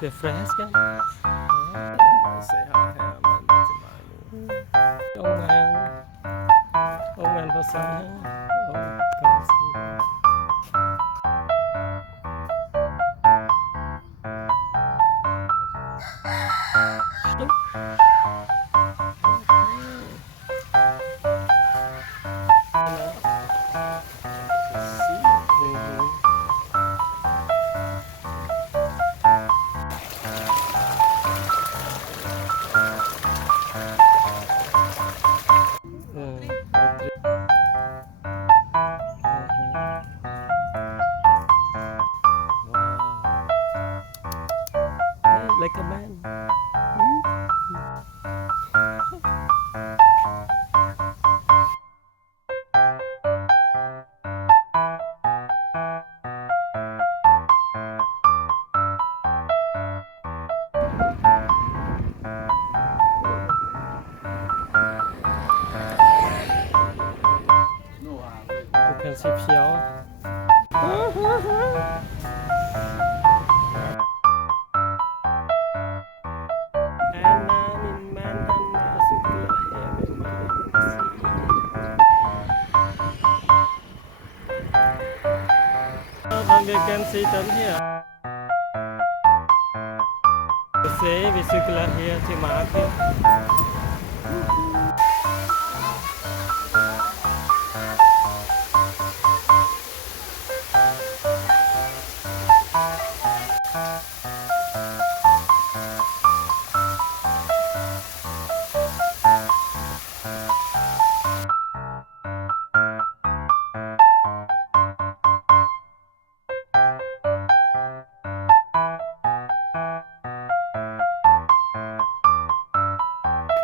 Refresh kan? Say hi här men det är mine. Ông man for sun. Like a man. You can see Pio. We can see them here. You see, we circle here to market.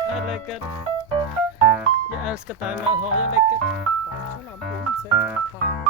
I like it. Jag älskar Thailand, jag like it. Bara så lampor, säg fan.